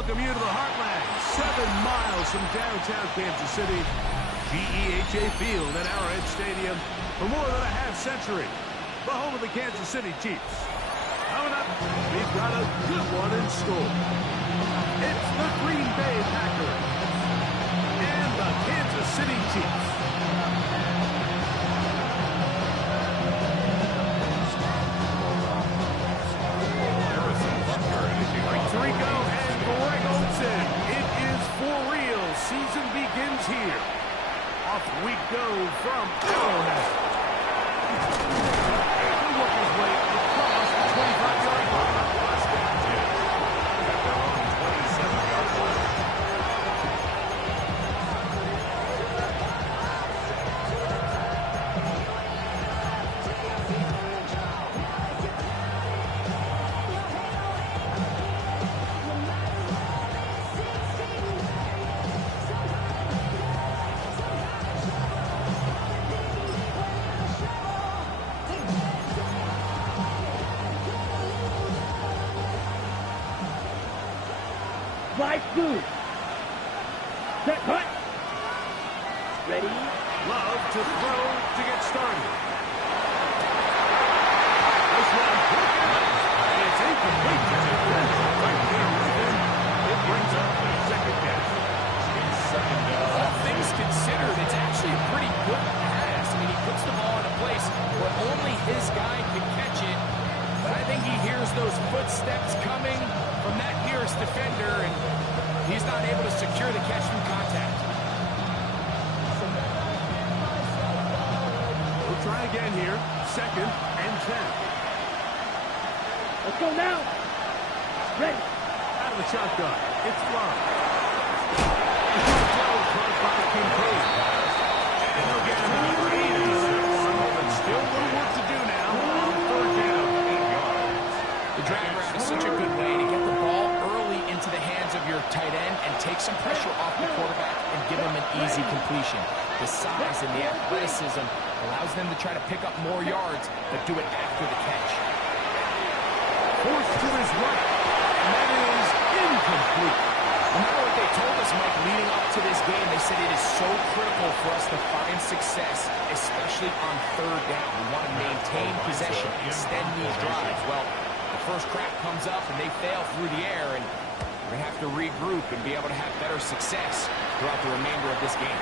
welcome you to the Heartland, 7 miles from downtown Kansas City, GEHA Field at Arrowhead Stadium for more than a half-century, the home of the Kansas City Chiefs. Coming up, we've got a good one in store. It's the Green Bay Packers and the Kansas City Chiefs. Rico and Greg Olsen. It is for real. Season begins here. Off we go from Arrowhead. He'll work his way across the 25-yard line. First down 10 at their own 27-yard line. Right through. Set cut. Ready. Love to throw to get started. This one and it's incomplete to defense. Right there with him. It brings up the second down. All things considered, it's actually a pretty good pass. I mean, he puts the ball in a place where only his guy can catch it. But I think he hears those footsteps coming from that nearest defender, and he's not able to secure the catch from contact. We'll try again here. 2nd and 10. Let's go now. Ready. Out of the shotgun. It's Love. Caught by Kincaid. And he'll get him out for 86. But still a little work to do now on 3rd down. 8 yards. The drag route is such a good way to get the ball early into the hands of your tight end and take some pressure off the quarterback and give him an easy completion. The size and the athleticism allows them to try to pick up more yards, but do it after the catch. Forced to his right. And that is incomplete. Remember what they told us, Mike, leading up to this game. They said it is so critical for us to find success, especially on 3rd down. We want to maintain possession, extend these drives. Well, the first crack comes up and they fail through the air, and we're going to have to regroup and be able to have better success throughout the remainder of this game.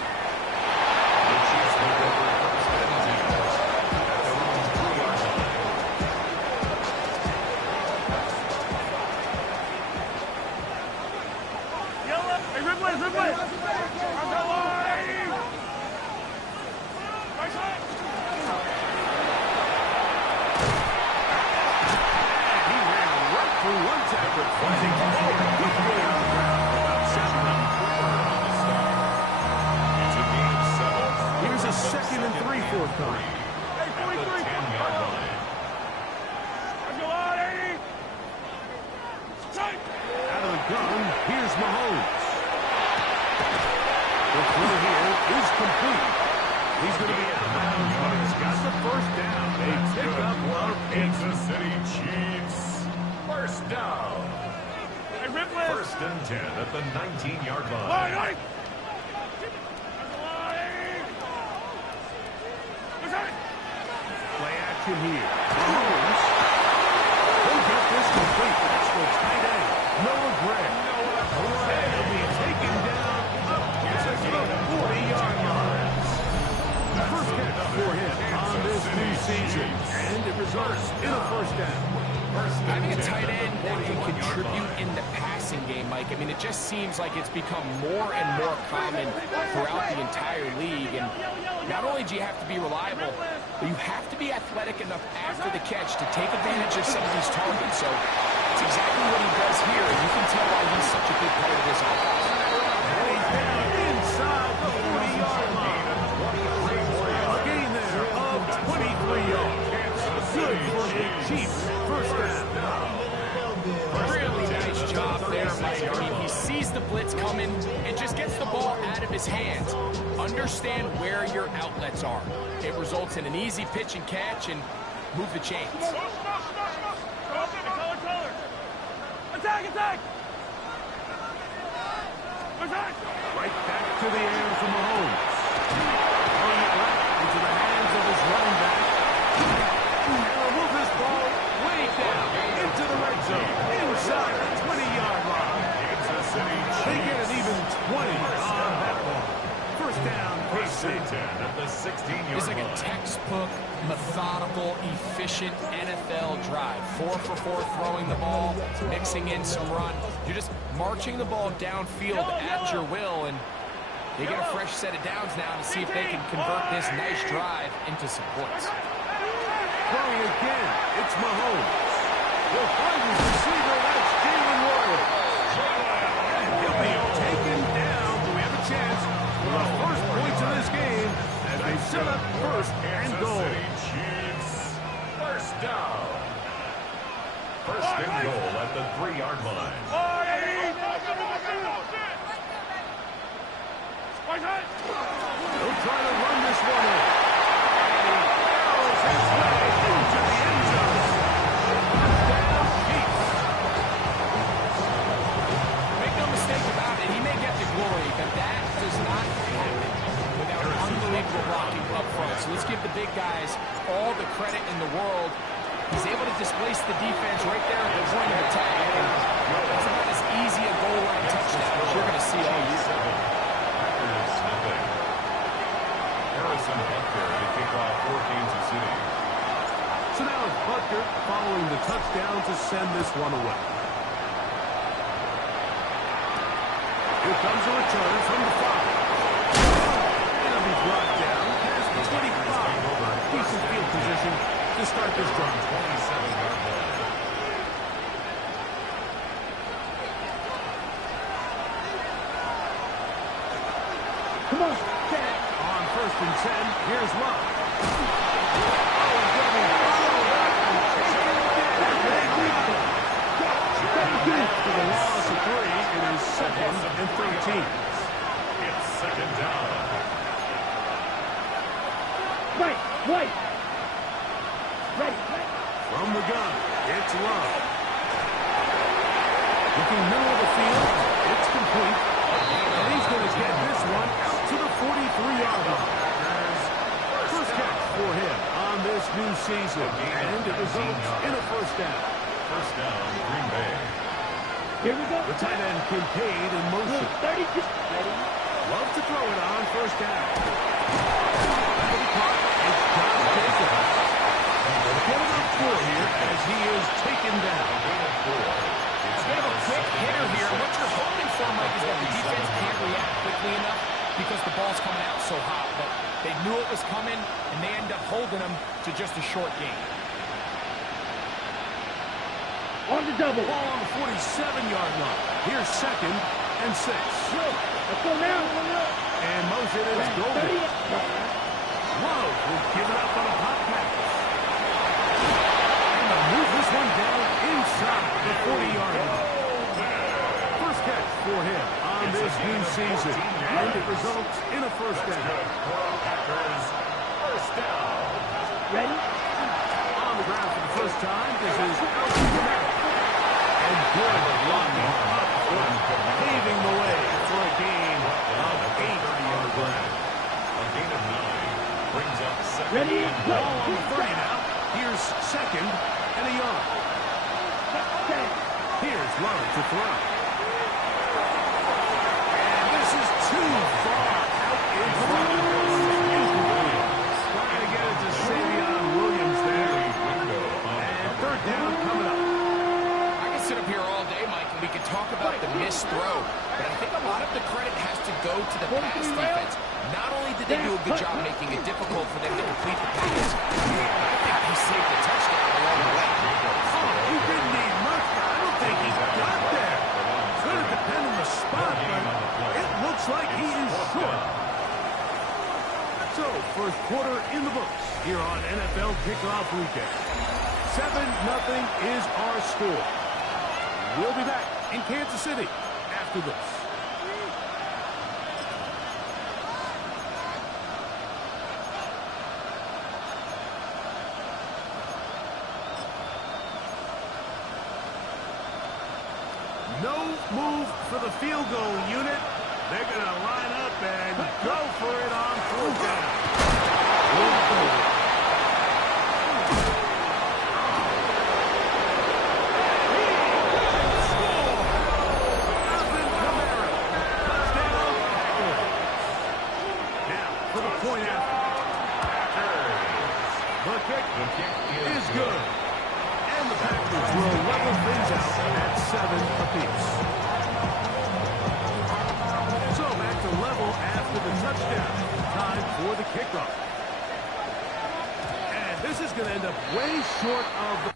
Here's a 2nd and 3 forthcoming. Hey, 43. Let's go on, 80. Out of the gun, here's Mahomes. The throw here is complete. He's going to be out of bounds, but he's got the 1st down. They pick up Love. Kansas City Chiefs. 1st down. Hey, Ripley. 1st and 10 at the 19-yard line. Play action here. Mahomes. He'll get this complete. That's the tight end. Noah Gray. And he'll be taken down up to the 40-yard line. First catch for him on this new season. And it results in a 1st down. Having a tight end that can contribute in the passing game, Mike, I mean, it just seems like it's become more and more common throughout the entire league. And not only do you have to be reliable, but you have to be athletic enough after the catch to take advantage of some of these targets. So it's exactly what he does here, and you can tell why he's such a big part of this offense. And he's down inside the 40-yard line. A gain there of 23 yards. Good for the Chiefs. 1st down. Really nice job there, Mike. I mean, he sees the blitz coming and just gets the ball out of his hands. Understand where your outlets are. It results in an easy pitch and catch and move the chains. Attack, attack! Right back to the air from Mahomes. Throwing it right into the hands of his running back. And will move this ball way down into the red zone, inside the 20-yard line. They get an even 20 on that ball. First down, KC. At the 16-yard It's like a line. textbook, methodical, efficient NFL drive. 4 for 4 throwing the ball, mixing in some run. You're just marching the ball downfield at your will, and they get a fresh set of downs now to see if they can convert this nice drive into some points. Throwing again, it's Mahomes. He'll find his receiver, that's Jalen Royal. And he'll be taken down. Do we have a chance for the first points of this game as they set up first and goal? City Chiefs. First down. First and goal at the 3-yard line. He'll try to run this one in. And he barrels his way into the end zone. First down, Chiefs. Make no mistake about it, he may get the glory, but that does not happen without unbelievable blocking up front. So let's give the big guys all the credit in the world. He's able to displace the defense right there at the point of attack. And that's about as easy a goal line touchdown as you're going to see all year. Packers sniffing. Harrison Butker to kick off for Kansas City. So now it's Butker following the touchdown to send this one away. Here comes a return from the 5. And he'll be brought down past the 25. Decent field position to start this drive. 27-yard line. Come on, Jack. On first and 10, here's Love. Oh, he's going to be followed up and taken down. To the loss of 3, it is second and 13. It's second down. Right, right. Ready. From the gun, it's Love. Looking middle of the field, it's complete. And he's going to get this one out to the 43-yard line. First catch for him on this new season. And it results in a first down. First down, Green Bay. Here we go. The tight end Kincaid in motion. 32. Ready. Love to throw it on first down. It's Josh Jacobs. Get about 4 here as he is taken down. They have a quick hitter here. What you're hoping for, Mike, is that the defense can't react quickly enough because the ball's coming out so hot. But they knew it was coming, and they end up holding them to just a short game. On the double. Ball on the 47-yard line. Here's second and 6. Let's go now. And motion is golden. Love will give it up on a hot pass. And they'll move this one down inside the 40-yard line. First catch for him on this new season. And it results in a first down. Packers, first down. Ready. On the ground for the first time, this is Alvin. And good blocking up front, paving the way for a gain of 8 on the ground. A gain of 9 brings up second. Ready. Ball on the 30 now. Here's second and a yard. Here's Love to throw. And this is too far out in front. Trying to get it to Savion Williams there. And third down coming up. I can sit up here all day, Mike, and we can talk about the missed throw, but I think a lot of the credit has to go to the pass defense. Not only did they do a good job making it difficult for them to complete the pass, I think he saved the touchdown along the way. Oh, he didn't need much, but I don't think he got there. It's going to depend on the spot, but it looks like he is short. So, first quarter in the books here on NFL Kickoff Weekend. 7-0 is our score. We'll be back in Kansas City after this. No move for the field goal unit. They're going to line up and go for it on fourth down. Point after. The kick is good. And the Packers will level things out at 7 apiece. So back to level after the touchdown. Time for the kickoff. And this is going to end up way short of the...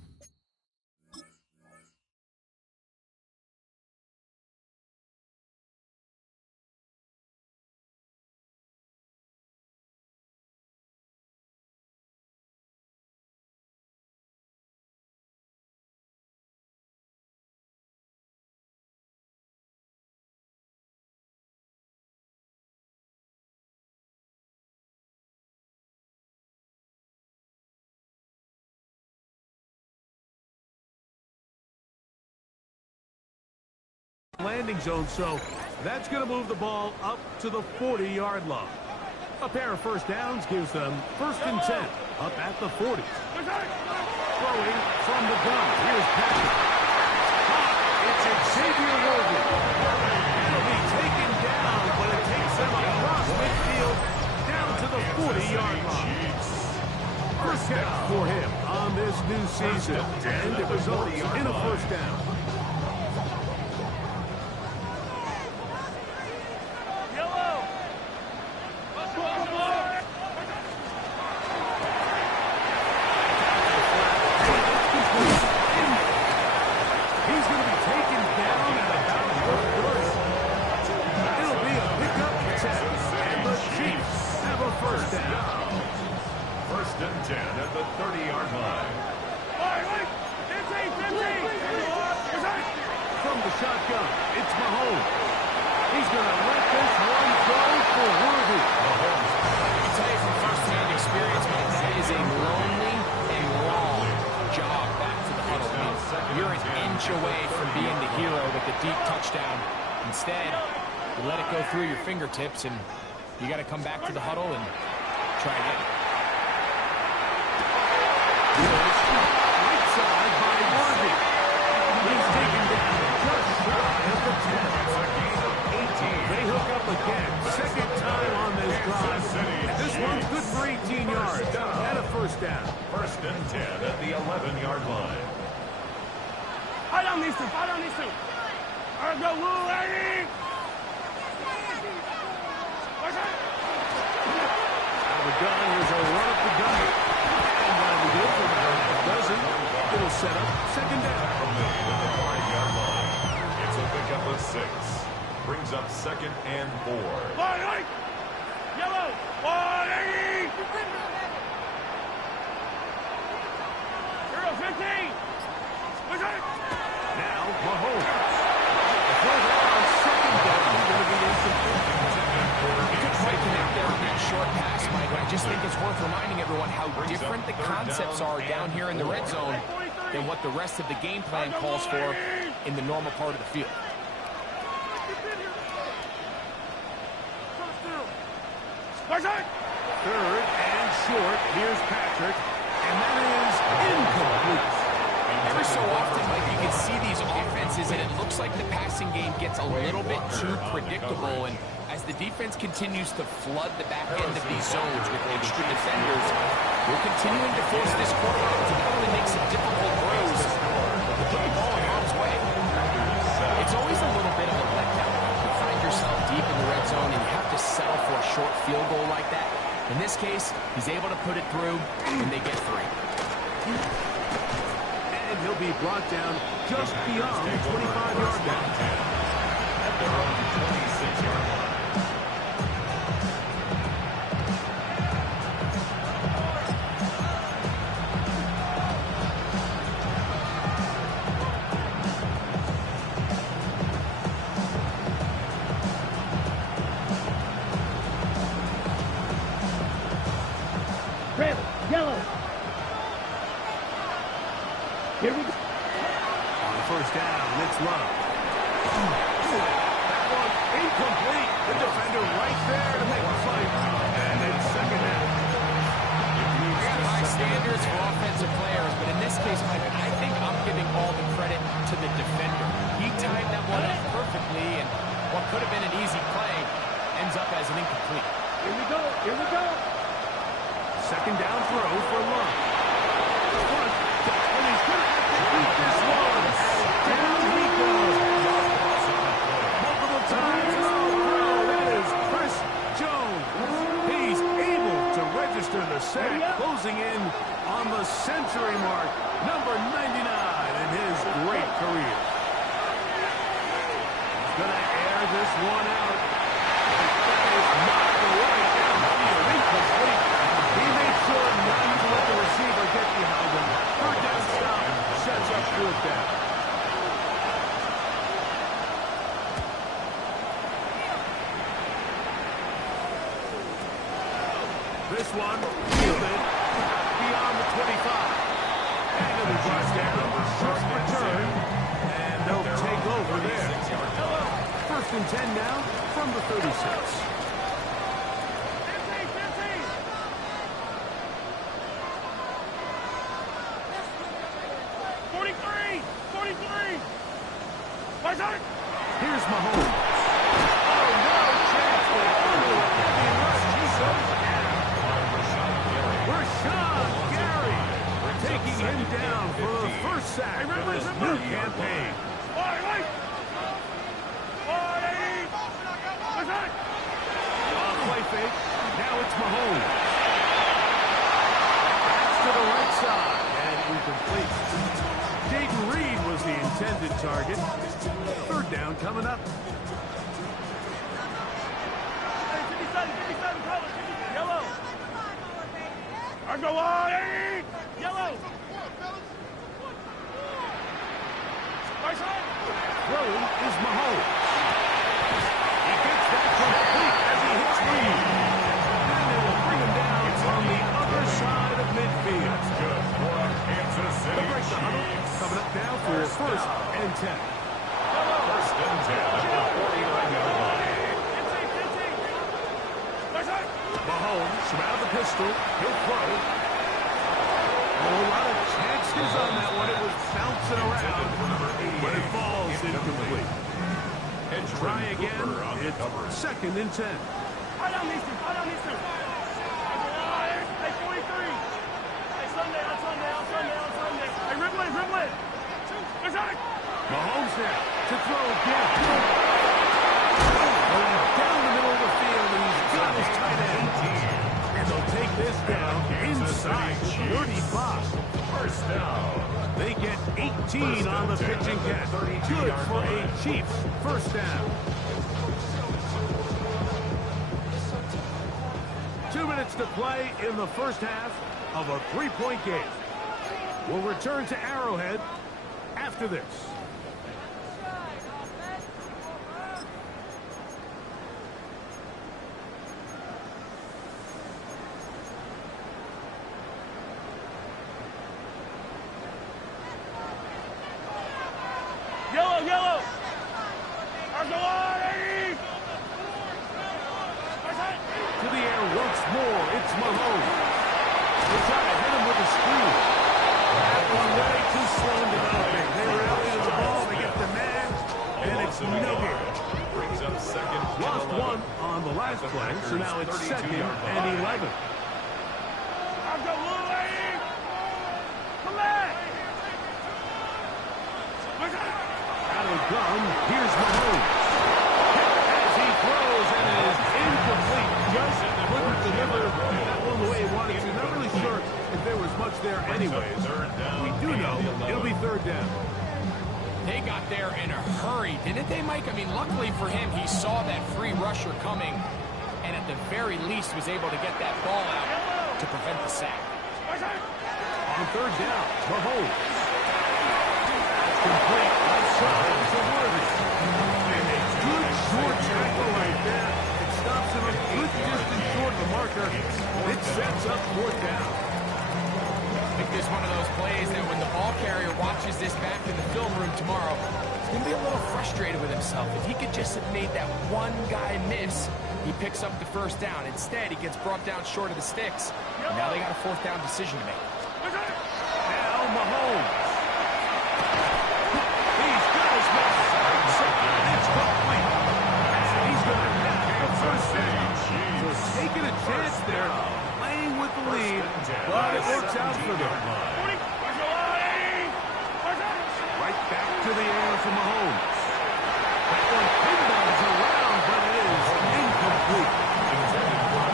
landing zone, so that's going to move the ball up to the 40-yard line. A pair of first downs gives them 1st and 10 up at the 40. Throwing from the gun. Here's Patrick. It's Xavier Worthy. It'll be taken down, but it takes them across midfield down to the 40-yard line. First down for him on this new season, and it results in a first down. Through your fingertips, and you got to come back to the huddle and try again. Right side by Worthy. He's taken down just shy of the 10. They hook up again. Second time on this drive. This one's good for 18 yards and a first down. 1st and 10 at the 11-yard line. I don't need to. I go, Lou, Eddie! The gun is a run up the gut. And that'll be good for about a dozen. It'll set up second down. From the 5-yard line. It's a pickup of 6. Brings up 2nd and 4. Yellow! 180! 0-15! Now, Mahomes. The throw there on second down is going to be incomplete. He could quite connect there on that short pass, Mike. I just think it's worth reminding everyone how different the concepts are down here in the red zone than what the rest of the game plan calls for in the normal part of the field. Third and short. Here's Patrick. And that is incomplete. Every so often, Mike, you can see these offenses, and it looks like the passing game gets a little bit too predictable. And as the defense continues to flood the back end of these zones with extra defenders, we're continuing to force this quarterback to not only make some difficult throws, but to put the ball in harm's way. It's always a little bit of a letdown when you find yourself deep in the red zone and you have to settle for a short field goal like that. In this case, he's able to put it through, and they get 3. And he'll be brought down just beyond the 25-yard line. At their own 26-yard line. Red, yellow. Here we go. On the first down, it's Love. That one Incomplete. The defender right there to make the fight. And it's second down. High standards for offensive players, but in this case, Mike, I think I'm giving all the credit to the defender. He tied that one up perfectly, and what could have been an easy play ends up as an incomplete. Here we go. Here we go. Second down throw for Love. And he's going to have to beat this one. Down he goes. Multiple times. Oh, that is Chris Jones. He's able to register the sack, closing in on the century mark. Number 99 in his great career. He's going to air this one out. That is knocked away downfield. Incomplete. He made sure not to let the receiver get behind him. Third down stop sets up fourth down. This one fielded beyond the 25. And it'll be brought down. Short return. And they'll take over there. First and 10 now from the 36. 43! What's that? Here's Mahomes. Oh, no chance there. Under a heavy rush. He goes down. Rashawn Gary taking him down for the first sack of this new campaign. What's that? Play fake. Now it's Mahomes. Pass to the right side. And incomplete. Jaden Reed was the intended target. Third down coming up. 57, color. Yellow. I go wide. Yellow. Right side. Throwing is Mahomes. He gets that complete as he hits Reed. And it will bring him down on the other side of midfield. They'll break the huddle. Coming up now for first and 10. First and 10 at the 49-yard line. Mahomes around the pistol. He'll throw. A lot of chances on that one. It was bouncing around, but it falls incomplete. And try again. It's second and 10. I don't need to. Hey, 43. Hey, Sunday. Hey, Ripley. What's that? Mahomes now to throw again. Going down the middle of the field, and he's got his tight end. And they'll take this down inside 35. First down. They get 18 on the pitching catch. Good for a Chiefs first down. 2 minutes to play in the first half of a three-point game. We'll return to Arrowhead after this. Yellow. I go wide. To the air once more. It's Mahomes. They try to hit him with a screen. That one way too slow in developing. They rally to the ball. They get the man. And it's no good. Brings up second. Lost one on the last play, so now it's second and 11. I go wide. Come back. What's that? Out of gun. Here's Mahomes. As he throws, and it is incomplete. Just couldn't deliver that one the way he wanted to. Not really sure if there was much there anyways. We do know it'll be third down. They got there in a hurry, didn't they, Mike? I mean, luckily for him, he saw that free rusher coming, and at the very least was able to get that ball out to prevent the sack. On third down, Mahomes. Complete outside to Worthy. And a good short tackle right there. It stops him a good distance short of the marker. It sets up fourth down. think this is one of those plays that when the ball carrier watches this back in the film room tomorrow, he's going to be a little frustrated with himself. If he could just have made that one guy miss, he picks up the first down. Instead, he gets brought down short of the sticks. And now they got a fourth down decision to make. Now Mahomes. He's got his man. It's complete. And he's going to have the first down. So taking a chance there, playing with the lead, but it works out for them. Right back to the air for Mahomes. That one pinballs around, but it is incomplete.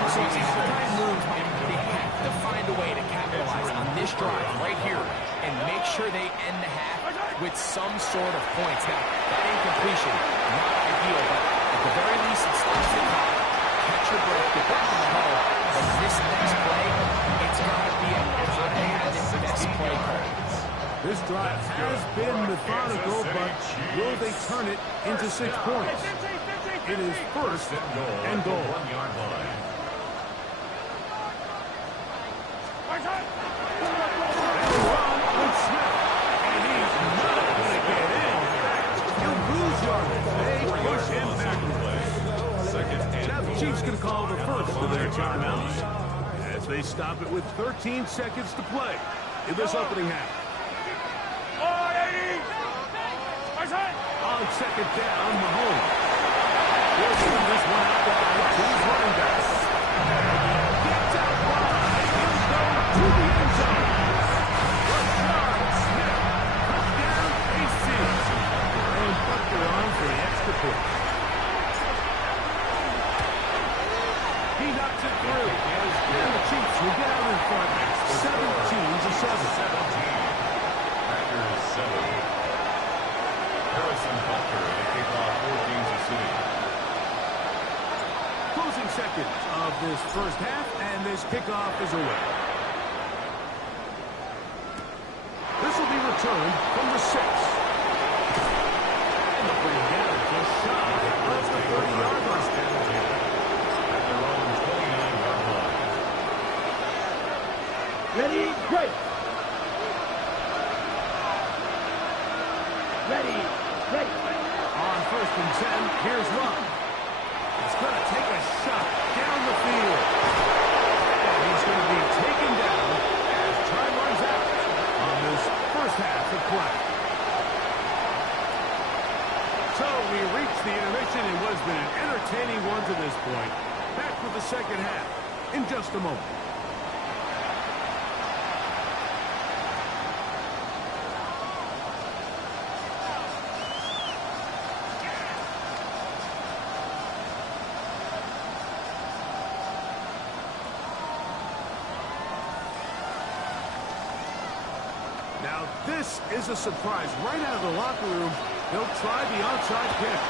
So as halftime moves, they have to find a way to capitalize on this drive right here and make sure they end the half with some sort of points. Now, that incompletion, not ideal, but at the very least, it starts to hot. Catch your breath, get back in the huddle. But this next play, it's got to be a best play call. This drive has been methodical, but will they turn it into 6 points? It is first and goal. 1-yard line. Run with Smith, and he's not going to get in. He'll lose yardage. They push him backwards. Now the Chiefs going to call the first of their timeouts as they stop it with 13 seconds to play in this opening half. On second down, Mahomes. He'll send this one out wide to his running back. Gets out wide. He'll go to the end zone. Rashard Smith. Touchdown, AC. And Butker on for the extra point. He knocks it through. And the Chiefs will get out in front 17-7. Packers 7. Harrison Butker to kick off for Kansas City. Closing seconds of this first half, and this kickoff is away. This will be returned from the 6. And they'll bring it down just shy of the 30-yard line. At their own 29-yard line. Ready, break. Ready, break. On first and 10, here's Love. He's going to take a shot down the field. And he's going to be taken down as time runs out on this first half of play. So we reached the intermission in what has been an entertaining one to this point. Back with the second half in just a moment. Now, this is a surprise. Right out of the locker room, they'll try the onside kick.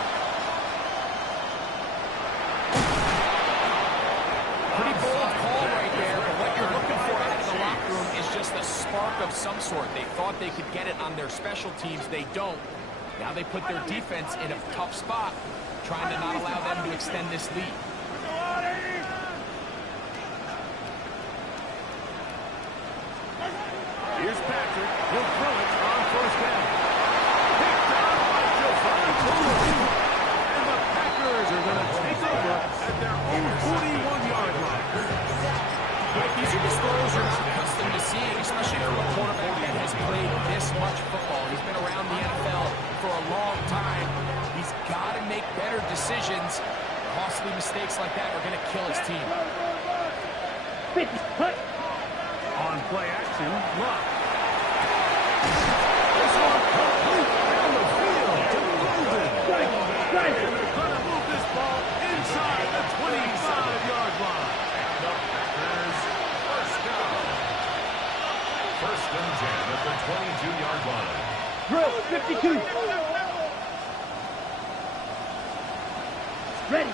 Pretty bold call right there, but what you're looking for out of the locker room is just a spark of some sort. They thought they could get it on their special teams. They don't. Now they put their defense in a tough spot, trying to not allow them to extend this lead. Here's Patrick. He'll throw it on first down. Picked off by Josiah Jordan. And the Packers are going to take over at their own 41-yard line. But these are just throws you're not accustomed to seeing, especially from a quarterback that has played this much football. He's been around the NFL for a long time. He's got to make better decisions. Costly mistakes like that are going to kill his team. On play action, Love. This one complete down the field to Golden. And they're going to move this ball inside the 25-yard line. And the Packers first down. First and 10 at the 22-yard line. Drill, 52. Ready.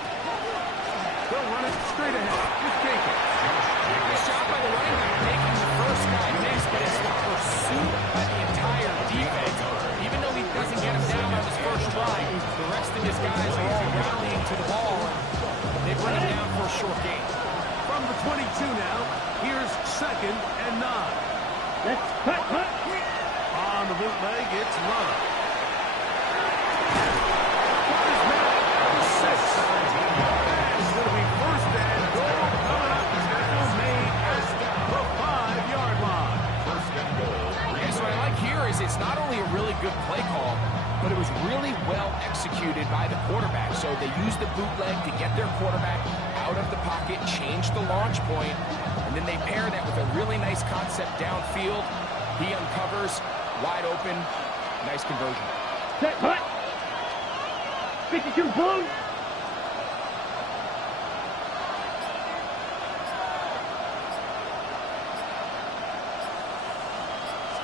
They'll run it straight ahead with Jenkins. Nice job by the running back, making the first guy miss, but it's the pursuit by the entire defense. Even though he doesn't get him down on his first try, the rest of his guys are all rallying to the ball, and they bring him down for a short gain. From the 22 now, here's second and 9. Let's cut. On the bootleg, it's Love. It's going to be first and goal coming up. Tackle made at the 5-yard line. First and goal. Yeah, so what I like here is it's not only a really good play call, but it was really well executed by the quarterback. So they used the bootleg to get their quarterback out of the pocket, change the launch point, and then they pair that with a really nice concept downfield. He uncovers, wide open, nice conversion. Set, cut. 52 blue.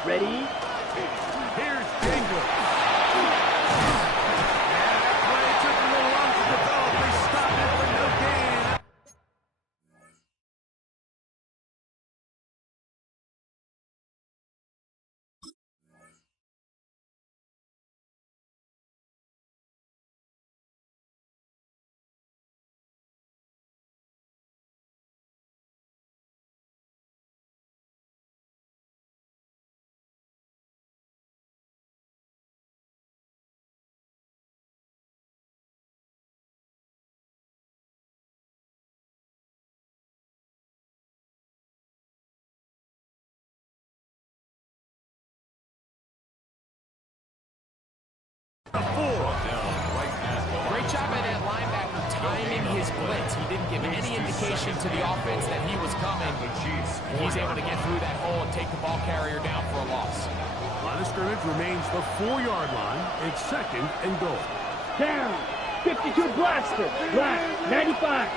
Ready? Here's Dingle. And that play took a little long to develop. They stopped it for no gain. Great job by that linebacker timing his blitz. He didn't give any indication to the offense that he was coming. He's able to get through that hole and take the ball carrier down for a loss. Line of scrimmage remains the 4-yard line. It's second and goal. Down. 52 blaster. Black. 95.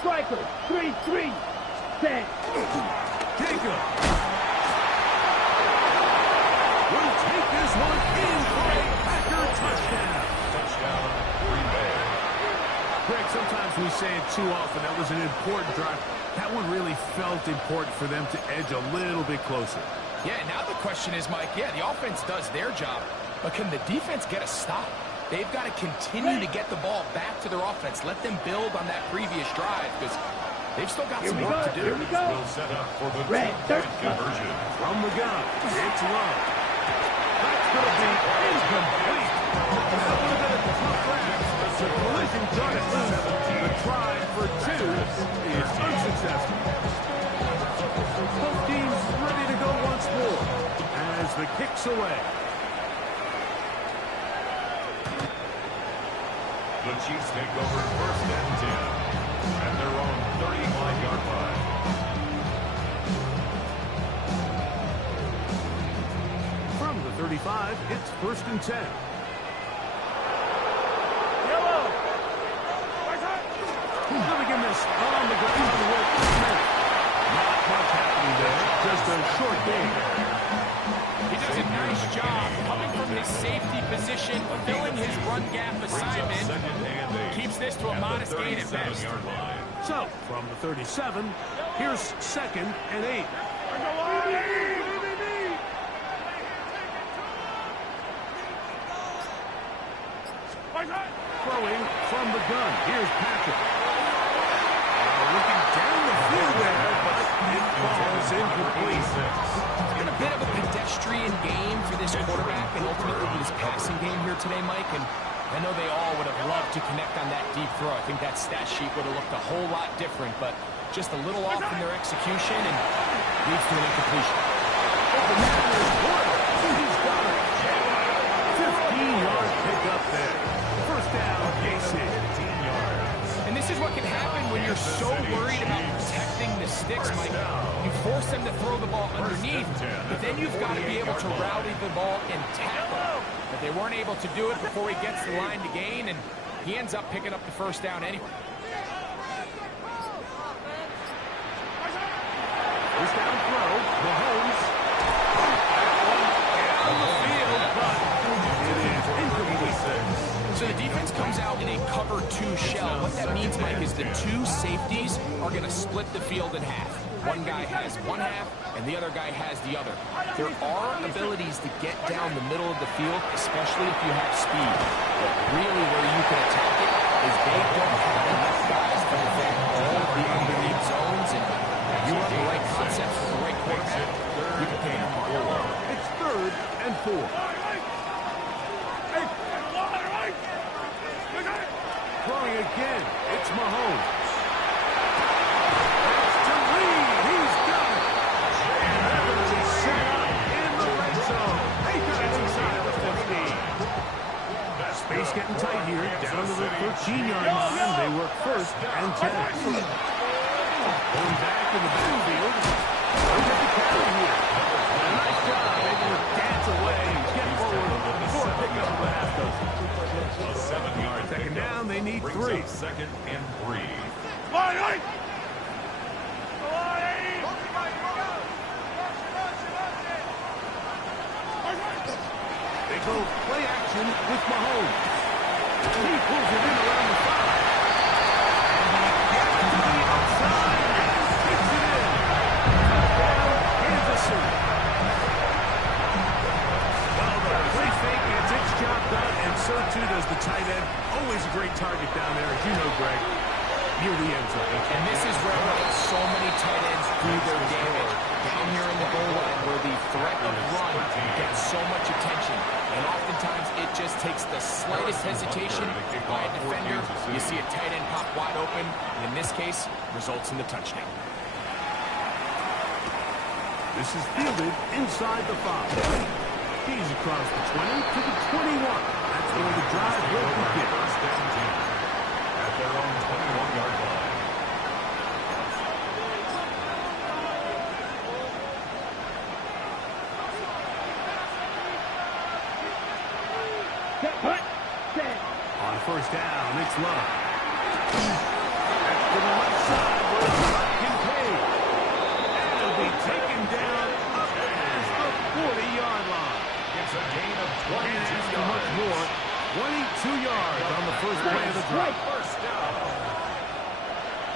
Striker. 3-3. Set. Jacob will take this one in for a Packer touchdown. Touchdown, Green Bay. Greg, sometimes we say it too often. That was an important drive. That one really felt important for them to edge a little bit closer. Yeah, now the question is, Mike, yeah, the offense does their job, but can the defense get a stop? They've got to continue to get the ball back to their offense. Let them build on that previous drive because they've still got some work to do. Here we go. Will set up for the two-point conversion. From the gun, it's Love. That's going to be incomplete. That would have been a tough grab. The collision got it loose. The try for 2 is unsuccessful. Both teams ready to go once more as the kick's away. The Chiefs take over first and 10 at their own 35-yard line. From the 35, it's first and 10. Yellow. Let me get this on the ground. Not much happening there. Just a short game. He does a nice job coming from his safety position, filling his run gap assignment. Keeps this to a modest gain at best. So, from the 37, here's second and 8. Throwing from the gun. Here's Patrick. Looking down the field there, but it falls incomplete. It's been a bit of a pedestrian game for this quarterback and ultimately this passing game here today, Mike. And I know they all would have loved to connect on that deep throw. I think that stat sheet would have looked a whole lot different, but just a little off in their execution and leads to an incompletion. He's got it. 15-yard pickup there. First down, KC. 15 yards. And this is what can happen when you're so worried about protecting the sticks, Mike. You force them to throw the ball underneath, but then you've got to be able to rally the ball and tackle. But they weren't able to do it before he gets the line to gain, and he ends up picking up the first down anyway. First down throw, Mahomes. Down the field, but it is incomplete. So the defense comes out in a cover 2 shell. What that means, Mike, is the 2 safeties are going to split the field in half. One guy has one half, and the other guy has the other. There are abilities to get down the middle of the field, especially if you have speed. But really where you can attack it is they don't have enough guys to defend all of the underneath zones, and again. It's Mahomes. It's to Reed. He's got it. And they're going to be set up in the red zone. They got it inside the 15. Space getting tight here. Down to the 13-yard line. They work first and 10. Going back in the backfield. They'll get the carry here. And a nice job able to dance away and get forward before a pickup of a half dozen. A 7-yard Second down, they need 3. Second and 3. They go play action with Mahomes. He pulls it in around the 5. And he gets to the outside and kicks it in. Down, Kansas City. Well, the play fake gets its job done, and so too does the tight end. Always a great target down there, as you know, Greg. Near the end zone. And this is where so many tight ends do their damage. Down here in the goal line where the threat of run gets so much attention. And oftentimes it just takes the slightest hesitation by a defender. You see a tight end pop wide open. In this case, results in the touchdown. This is fielded inside the 5. He's across the 20 to the 21. That's where the drive will begin. First down 10 at their own 21-yard line. On first down, it's Love. That's to the left side where Love can pay. And it'll be taken down up past the 40-yard line. It's a gain of 22 yards. Much more. 22 yards on the first play of the drive. First down.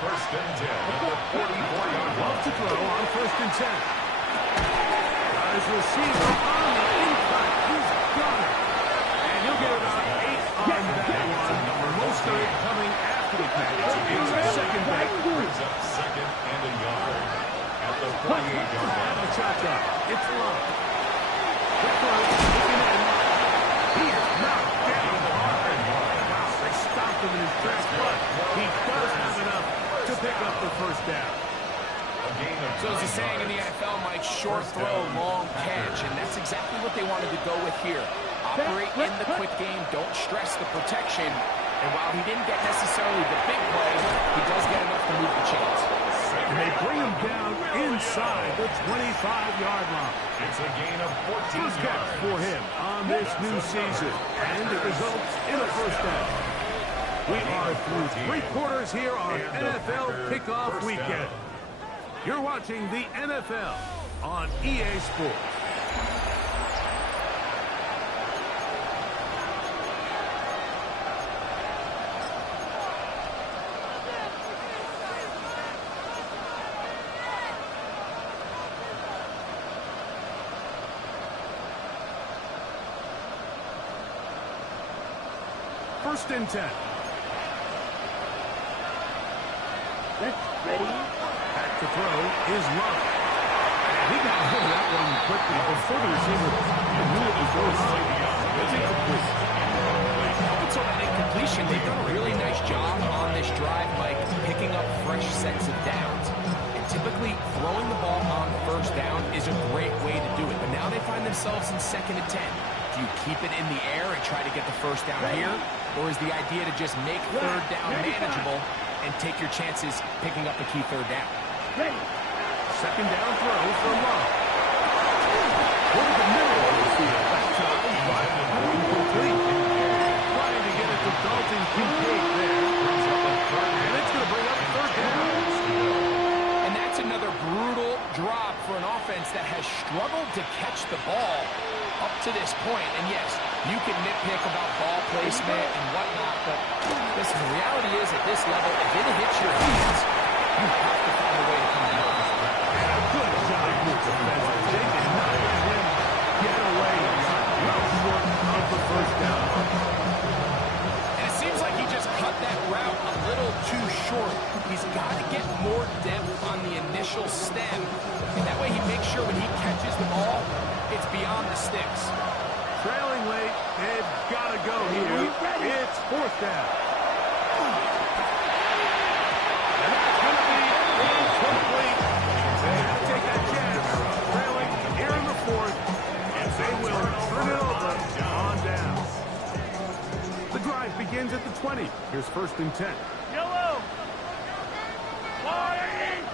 First and 10 at the 44-yard line. Love to throw on first and 10. Got his receiver on the inside. He's got it. And he'll get about 8 on that one. Most of it coming after the catch. It's a second back. Brings up second and a yard at the 48-yard line. A shotgun. It's Love. Quick throw. Looking in. He is knocked down hard. Wow, they stopped him in his tracks, but he does have enough to pick up the first down. So as the saying in the NFL, Mike, short throw, long catch, and that's exactly what they wanted to go with here. Operate in the quick game, don't stress the protection, and while he didn't get necessarily the big play, he does get enough to move the chains. And they bring him down inside the 25-yard line. It's a gain of 14 First catch yards for him on this new season, and it results in a first down. We are through 3 quarters here on NFL Kickoff Weekend. You're watching the NFL on EA Sports. First and 10. Ready? Back to throw is Love. And he got hold of that one quickly before the receiver knew it was going to It's incomplete. So that incompletion, they've done a really nice job on this drive, Mike, picking up fresh sets of downs. And typically, throwing the ball on first down is a great way to do it. But now they find themselves in second and 10. Do you keep it in the air and try to get the first down here? Or is the idea to just make third down manageable and take your chances picking up a key third down? Second down throw for Love. Over the middle of the field. That time, but incomplete. Trying to get it to Dalton Kincaid there. And it's going to bring up third down. And that's another brutal drop for an offense that has struggled to catch the ball up to this point. And yes, you can nitpick about ball placement and whatnot, but listen, the reality is at this level, if it hits your hands, you have to find a way to come down. Good job with the defense. They did not let him get away. Well short of the first down. And it seems like he just cut that route a little too short. He's got to get more depth on the initial stem, and that way he makes sure when he catches the ball, it's beyond the sticks. Trailing late, they've got to go here. It's fourth down. first and 10. Yellow. Flying.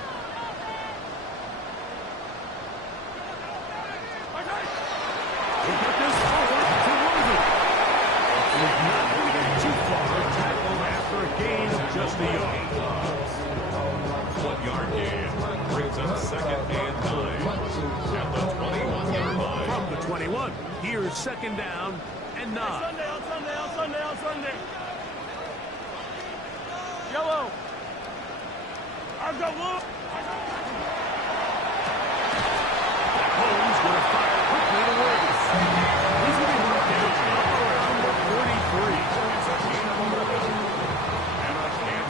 He got this forward to Worthy. He's not going to get too far. Tackled after a gain of just a yard. 1 yard gain brings up second and 9 at the 21-yard line. From the 21, here's second down and 9. On Sunday. Yellow. I've got blue. Holmes going to fire quickly to Worthy. He's going to be down around the 43.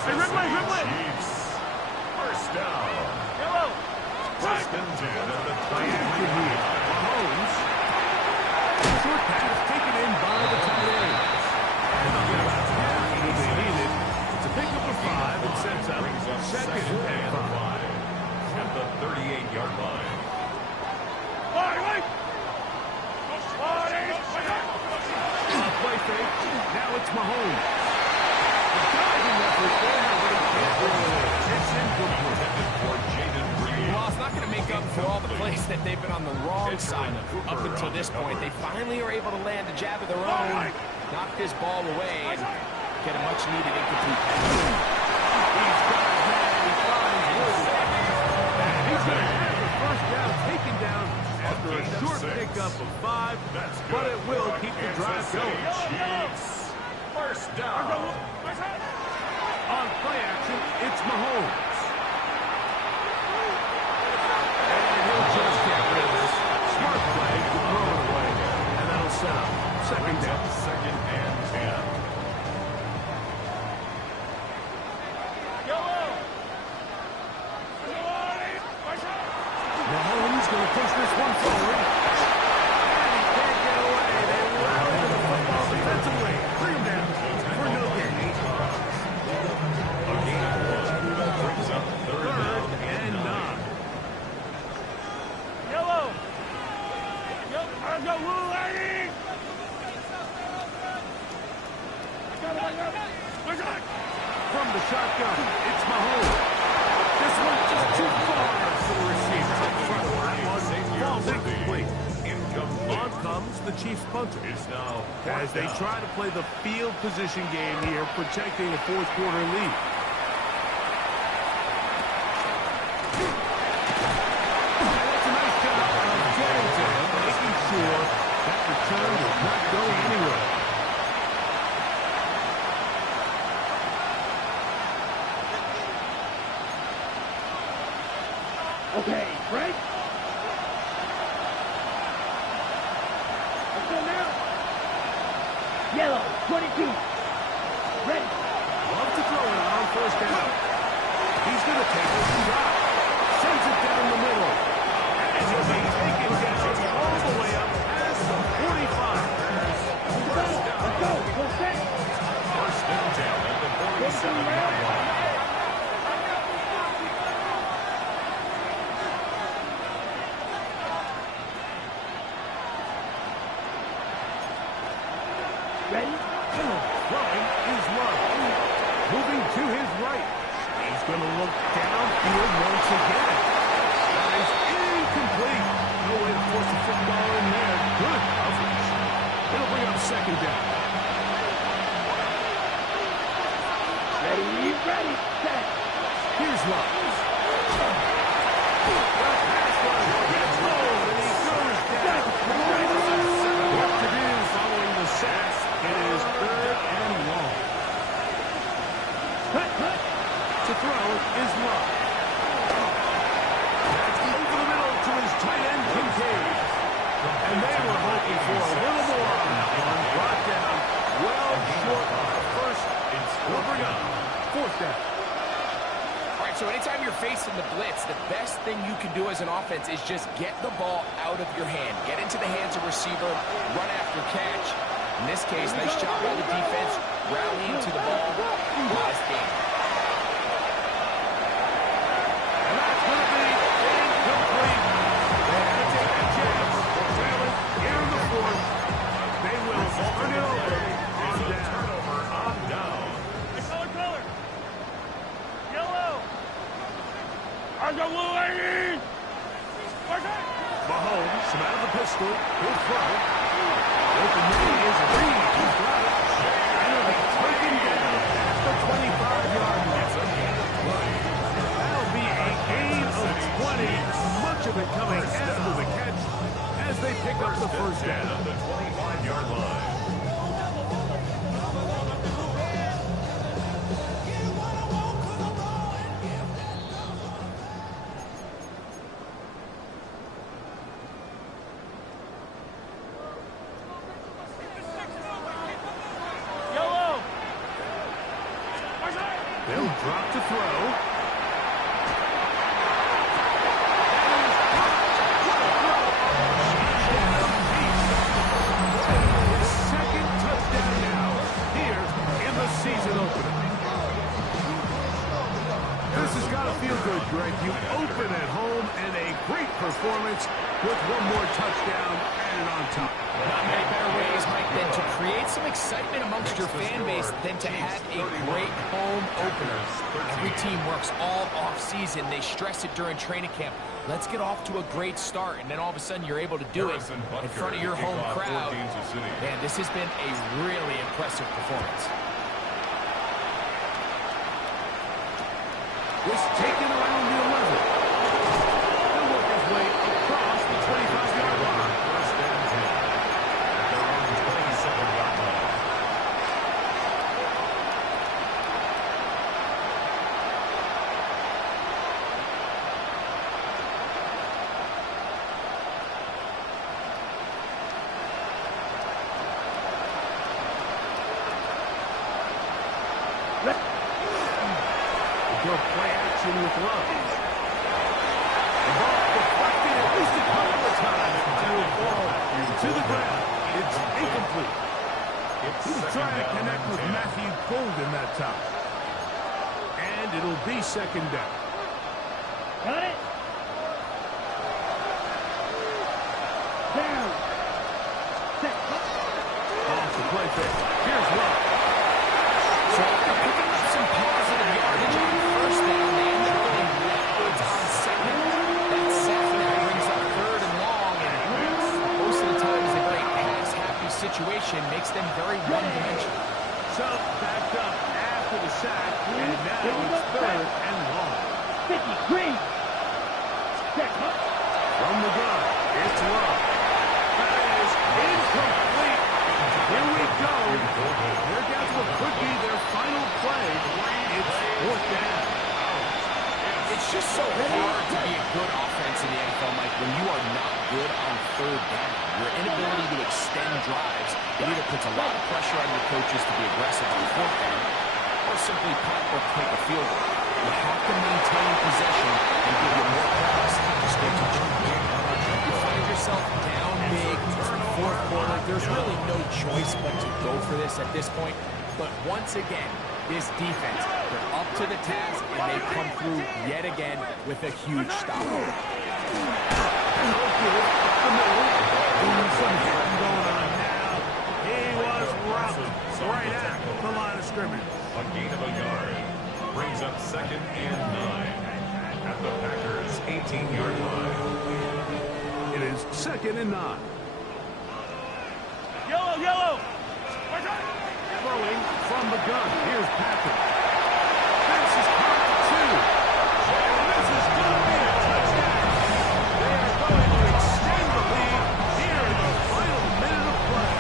Hey, Ripley. Chiefs. First down. Yellow. First and 10 at the Play action here. Mahomes. Short pass taken in by the tight end. And they'll get about half of what they needed. It's a pickup of 5 and sets up second and 5. At the 38-yard line. Play fake. Now it's Mahomes. The diving effort there, but he can't really. It's incomplete. Well, it's not going to make up for all the plays that they've been on the wrong side of up until this point. They finally are able to land a jab of their own, knock this ball away, and get a much-needed incomplete pass. He's got his man. He finds Worthy. And he's going to have the first down taken down after a short pickup of 5, but it will keep the drive going. Chiefs. First down. On play action, it's Mahomes. And he'll just get rid of this. Smart play to throw it away. And that'll set up second down. Second and 10. Mahomes going to push this one forward. And he can't get away. They rally to the football defensively. Bring him down for no gain. Brings up third And 9. Yellow. I've got blue, lady. From the shotgun, it's Mahomes. This one just too far for the receiver. Falls incomplete. On comes the Chiefs punter. As they try to play the field position game here, protecting a fourth quarter lead. And that's a nice job of getting to him, making sure that return is not going anywhere. Okay, break. Let's go now. Yellow, 22. Ready. Love to throw it on first down. He's going to take this shot. Sends it down the middle. And he'll be taken down all the way up past the 45. Let's go. Go set. First and 10 at the 47-yard line. Ready. Throwing is Love. Moving to his right. He's going to look downfield once again. That is incomplete. No way to force the football in there. Good coverage. It'll bring up second down. Ready. Set. Here's Love. The pass rush gets rolled, and he goes down. What to do following the sack? It is third and long. To throw is Love. That's over the middle to his tight end, Kincaid. And they were hoping for a little more on that one. Brought down well short of the first. We'll bring up fourth down. All right, so anytime you're facing the blitz, the best thing you can do as an offense is just get the ball out of your hand. Get into the hands of receiver, run after catch. In this case, nice job by the defense, rallying to the ball. Last game. And that's going to be incomplete. They had to take a chance. Trailing here in the fourth. They will turn it over on down. On down. Mahomes, from out of the pistol, he'll throw. Open man is Reed. He's got it. And it'll be taken down at the 25-yard line. That'll be a gain of 20. Much of it coming after the catch as they pick up the first down. On the 25-yard line. They'll drop to throw. His second touchdown now here in the season opener. This has got to feel good, Greg. You open at home and a great performance with one more touchdown added on top. Not many better ways, Mike, than to create some excitement amongst your fan base than to have a great home opener. Every team works all off-season. They stress it during training camp. Let's get off to a great start, and then all of a sudden you're able to do it in front of your home crowd. Man, this has been a really impressive performance. This taken around the 11. He'll work his way across the 25-yard line. First and 10. At their own 27-yard line. Go play action with Love. The ball deflected at least a couple of times to a ball to the ground. It's incomplete. He was trying to connect with Matthew Golden that time. And it'll be second down. Got it. Down. Off the play fake. Here's Love. So after picking up some positive yardage on first down, they end up going backwards on second. That sack now brings up third and long, and most of the times a great pass-happy situation makes them very one-dimensional. So backed up after the sack, and now it's third and long. Green. From the gun, it's Love. That is incomplete. Here we go. They're down to what could be their final play. It's fourth down. It's just so hard to be a good offense in the NFL, Mike, when you are not good on third down. Your inability to extend drives, it either puts a lot of pressure on your coaches to be aggressive on fourth down, or simply punt or take a field goal. You have to maintain possession and give you more practice to score touchdowns. You find yourself down big in the fourth quarter. There's really no choice but to go for this at this point. But once again, this defense, they're up to the task, and they come through yet again with a huge stop. Some hitting going on now. He was rough right at the line of scrimmage. A gain of a yard. Brings up second and 9. At the Packers' 18-yard line. It is second and 9. Yellow. Throwing from the gun. Here's Patrick. This is caught two. And this is going to be a touchdown. They are going to extend the lead here in the final minute of play.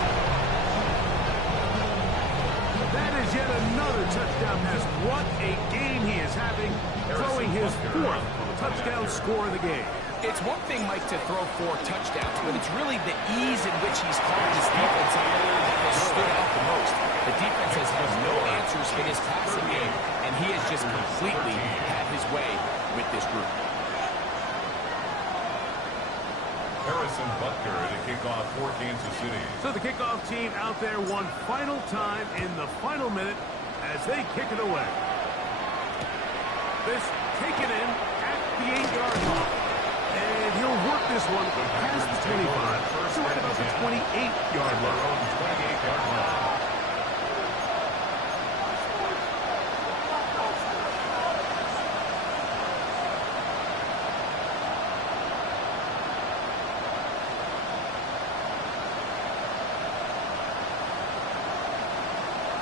That is yet another touchdown pass. What a game he is having, throwing his fourth touchdown score of the game. It's one thing, Mike, to throw 4 touchdowns, but it's really the ease in which he's caught his defense that has stood out the most. The defense has had no answers for this passing game, and he has just completely had his way with this group. Harrison Butker to kick off for Kansas City. So the kickoff team out there one final time in the final minute as they kick it away. This taken in at the 8-yard line. And he'll work this one past the 25 to right about the 28-yard line. 28-yard line.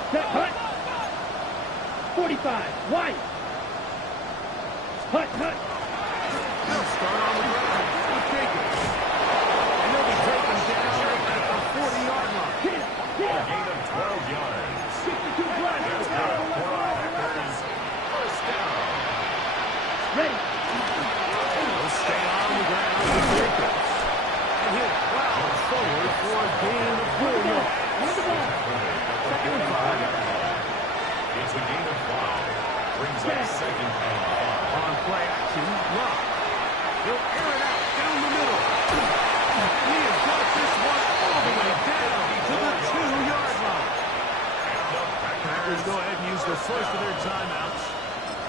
Hut. 45. White. Hut. They'll start on the ground with Jacobs. And they'll be taken down at the 40-yard line. Get it. Gain of 12 yards. 62 blood. First down. Ready. They'll stay on the ground with Jacobs. And he'll plow forward for a gain of 4 yards. Second and 5. It's a gain of 5. Brings up second and 5. On play action, Love. He'll air it out down the middle. And he has got this one all the way down to the 2-yard line. Packers go ahead and use the first of their timeouts.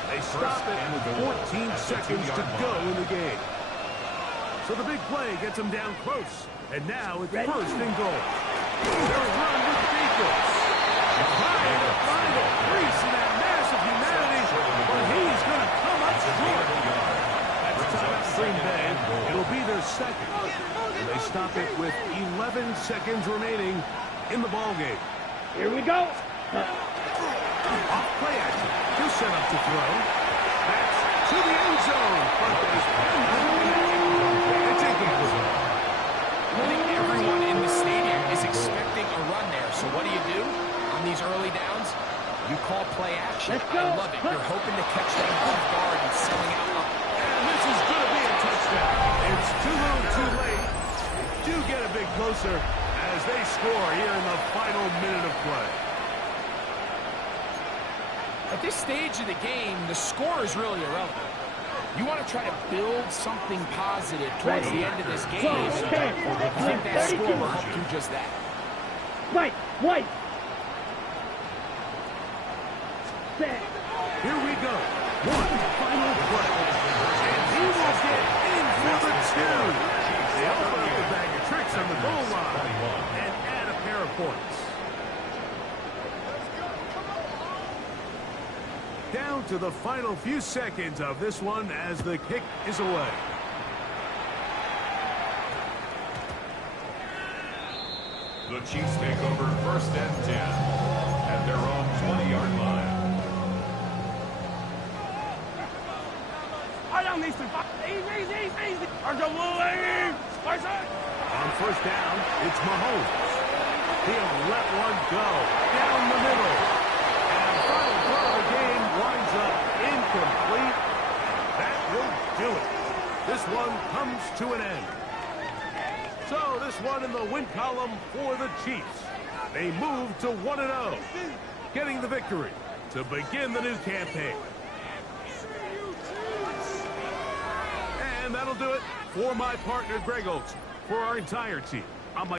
They stop it with 14 seconds to go in the game. So the big play gets them down close. And now it's first and goal. They'll run with Jacobs. Trying to find a crease in that massive humanity, but he's going to come up short. That's timeout Green Bay. It'll be their second. And they stop it with 11 seconds remaining in the ballgame. Here we go. Off play action. He'll set up to throw. That's to the end zone. But there's I think everyone in the stadium is expecting a run there. So what do? On these early downs, you call play action. I love it. You're hoping to catch them off guard and selling out. And this is going to be a touchdown. It's too little too late. Do get a bit closer as they score here in the final minute of play. At this stage of the game, the score is really irrelevant. You want to try to build something positive towards the end of this game. I think that score will help do just that. White. Here we go. One final play. And he will get in for the 2. They open up the bag of tricks on the goal line and add a pair of points. Down to the final few seconds of this one as the kick is away. The Chiefs take over first and 10 at their own 20-yard line. I don't need to. Easy. Argo Louie. On first down, it's Mahomes. He'll let one go down the middle. And the final play of the game winds up incomplete. That will do it. This one comes to an end. So this one in the win column for the Chiefs. They move to 1-0, getting the victory to begin the new campaign. And that'll do it for my partner, Greg Olson, for our entire team.